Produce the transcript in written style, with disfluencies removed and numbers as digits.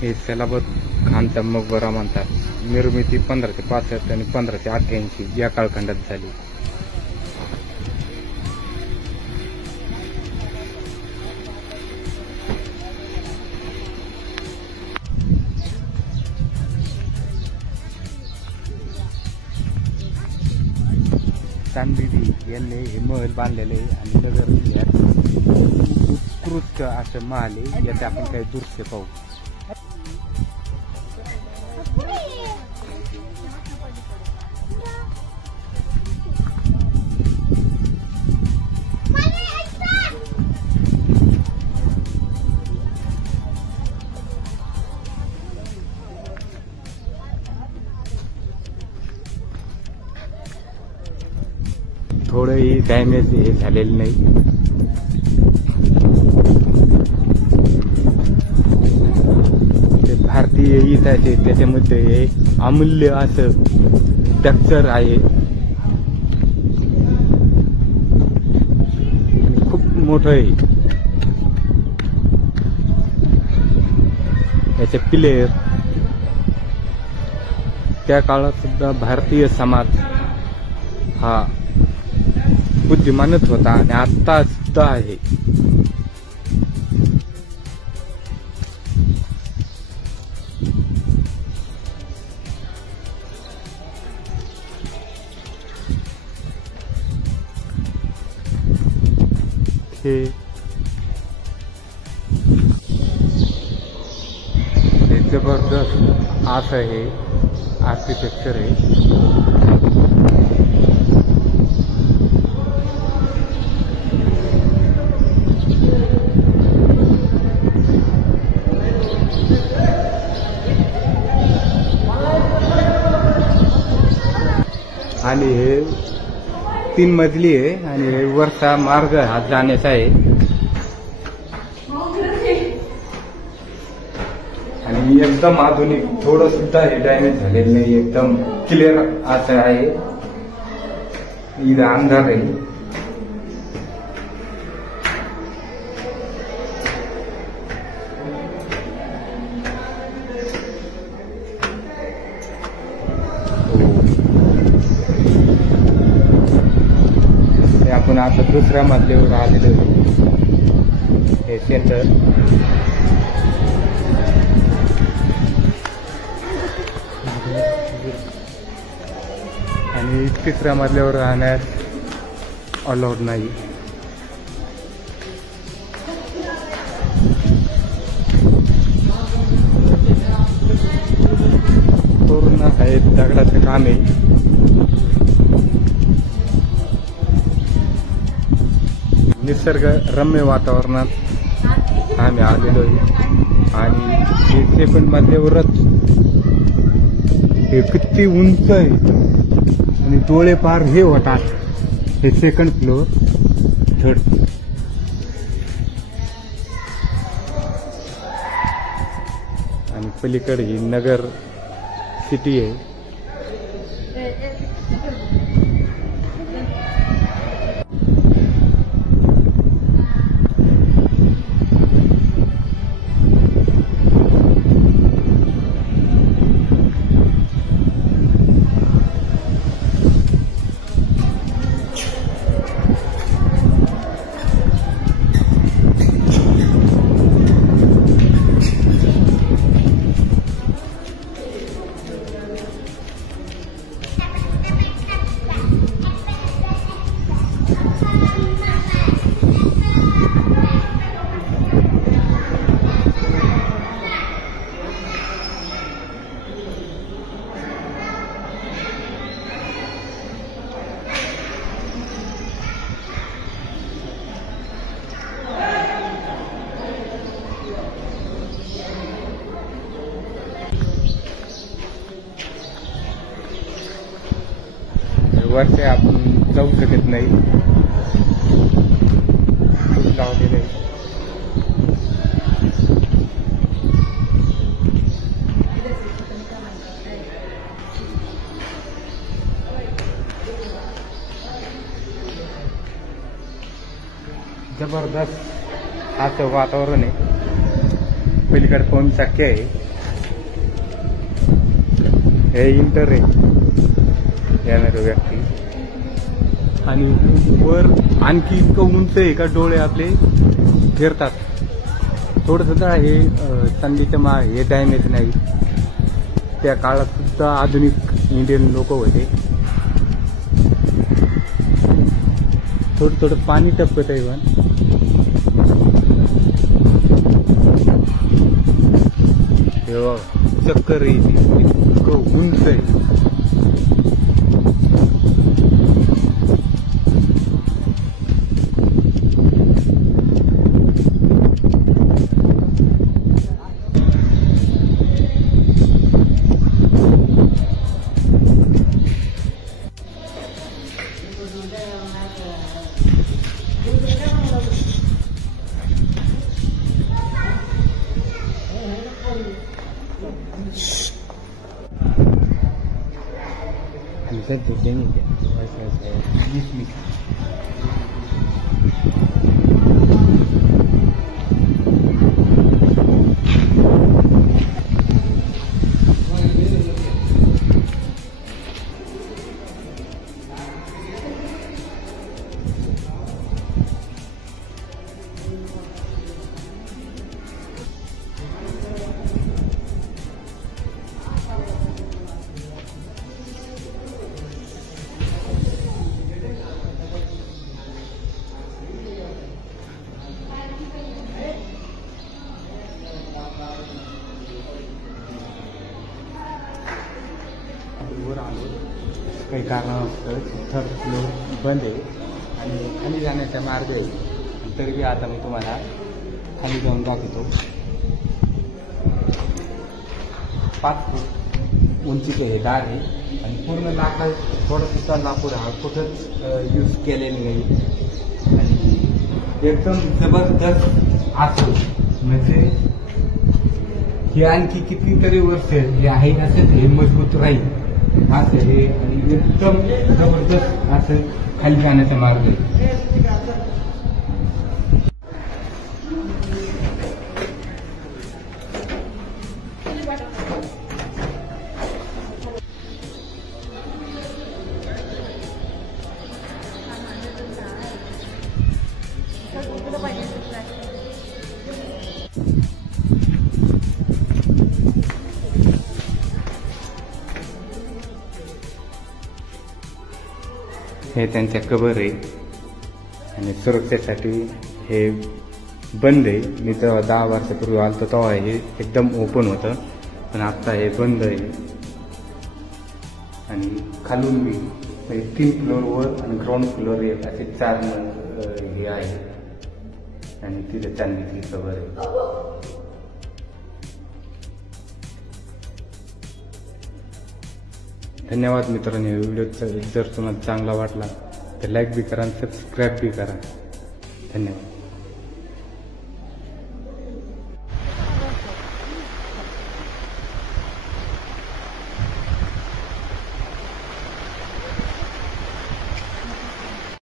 हे सलाबत खानचा मकबरा म्हणतात. निर्मिती 1565 आणि 1588 या कालखंडात झाली. चांदबिबी यांनी हे महल बांधलेले आणि नगर जिल्ह्यात उत्कृष्ट असं महल आहे. याचे आपण काही दृश्य पाहू. थोडंही डॅमेज हे झालेलं नाही. ते भारतीय इतिहास आहे, त्याच्यामध्ये हे अमूल्य असं स्ट्रक्चर आहे. खूप मोठं आहे. याचे प्लेयर त्या काळात सुद्धा भारतीय समाज हा बुद्धिमानच होता आणि आता सुद्धा आहे. हे जबरदस्त असं हे आर्किटेक्चर आहे. आणि हे 3 मजली आहे आणि वरचा मार्ग हा जाण्याचा आहे. आणि एकदम आधुनिक, थोडं सुद्धा हे डॅमेज झालेलं नाही. एकदम क्लिअर असं आहे. इथं अंधार आहे. आपण आता दुसऱ्या मजल्यावर आलेलो हे सेंटर. आणि तिसऱ्या मजल्यावर राहण्यास अलाउड नाही. पूर्ण आहे दगडाचं काम आहे. निसर्ग रम्य वातावरणात आम्ही आलेलो आहे. आणि हे सेकंड मजल्यावरच हे किती उंच आहे आणि डोळे पार हे होतात. हे सेकंड फ्लोअर, थर्ड. आणि पलीकडे ही नगर सिटी आहे. वरती आपण जाऊ शकत नाही. लावलेलं आहे. जबरदस्त असं वातावरण आहे. पलीकडे 5 चक्के आहे. हे इंटर आहे येणारे व्यक्ती. आणि वर आणखी इतकं उंच आहे का डोळे आपले फिरतात. थोडं सुद्धा हे चांदीच्या हे डॅमेज नाही. त्या काळात सुद्धा आधुनिक इंडियन लोक होते. थोडं थोडं पाणी टपकत आहे पण चक्कर आहे इतकं उंच आहे. वर आलो काही कारणास्तव थर्ड फ्लोर बंद आहे आणि खाली जाण्याचा मार्ग आहे. तरी आता मी तुम्हाला खाली जाऊन दाखवतो. 5 फूट उंचीचं हे दार आहे आणि पूर्ण लाकड थोडंसुद्धा लाकूड हा कुठंच यूज केलेलं नाही. आणि एकदम जबरदस्त असं म्हणजे हे आणखी कितीतरी वर्ष हे आहे असंच हे मजबूत राहील असं हे. आणि एकदम जबरदस्त असं खाली जाण्याचा मार्ग आहे. हे त्यांच्या कबर आहे आणि सुरक्षेसाठी हे बंद आहे. मी तेव्हा 10 वर्षापूर्वी आलो तेव्हा हे एकदम ओपन होतं पण आता हे बंद आहे. आणि खालून मी 3 फ्लोअरवर आणि ग्राउंड फ्लोअर असे 4 हे आहे आणि तिथे चांदीची कबर आहे. धन्यवाद मित्रांनो. व्हिडिओ जर तुम्हाला चांगला वाटला तर लाईक बी करा आणि सबस्क्राईब बी करा. धन्यवाद.